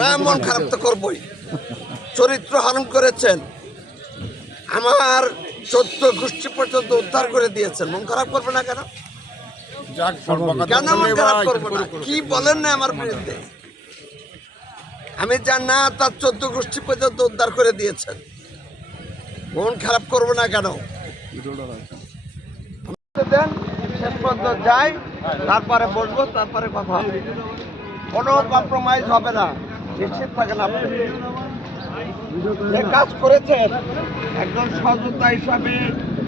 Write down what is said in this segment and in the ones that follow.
না, মন খারাপ তো করবই। চরিত্র হরণ করেছেন, আমার 14 গোষ্ঠী পর্যন্ত উদ্ধার করে দিয়েছেন, মন খারাপ করবে না কেন? কেন মন খারাপ করবো না? কি বলেন না আমার বিরুদ্ধে? আমি জান না, তার 14 গোষ্ঠী পর্যন্ত উদ্ধার করে দিয়েছেন, মন খারাপ করবো না কেন? দেন শেষ পর্যন্ত যাই, তারপরে বসবো, তারপরে কথা হবে। কোনো কম্প্রোমাইজ হবে না, নিশ্চিত থাকেন। আপনি যে কাজ করেছেন একজন সহযোদ্ধা হিসাবে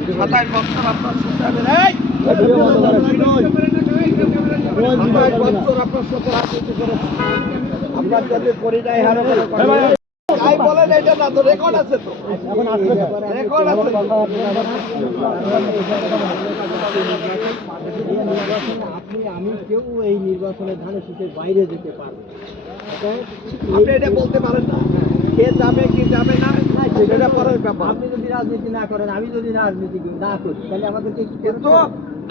27 বছর আপনার সাথে রাজনীতি করেছেন। আপনার যাতে পরিচয় হারা তাই বলেন, এটা না তো রেকর্ড আছে, তো রেকর্ড আছে। আমি কেউ এই নির্বাচনে ধানের শীষের বাইরে যেতে পারবো, আপনি এটা বলতে পারেন না। কে যাবে কি যাবে না সেটা পরের ব্যাপার। আপনি যদি রাজনীতি না করেন, আমি যদি রাজনীতি না করি, তাহলে আমাদেরকে কিন্তু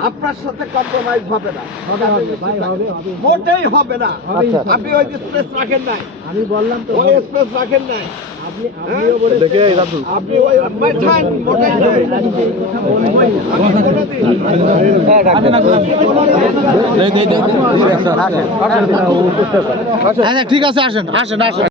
আপনার সাথে কম্প্রোমাইজ হবে না, ভাই হবে মোটেই হবে না। আপনি ওই স্পেস রাখেন নাই, আমি বললাম তো, ওই স্পেস রাখেন নাই। আপনিও বলেছেন আপনি ওই মাঠান মোটেই নাই। ঠিক আছে, আসেন আসেন আসেন।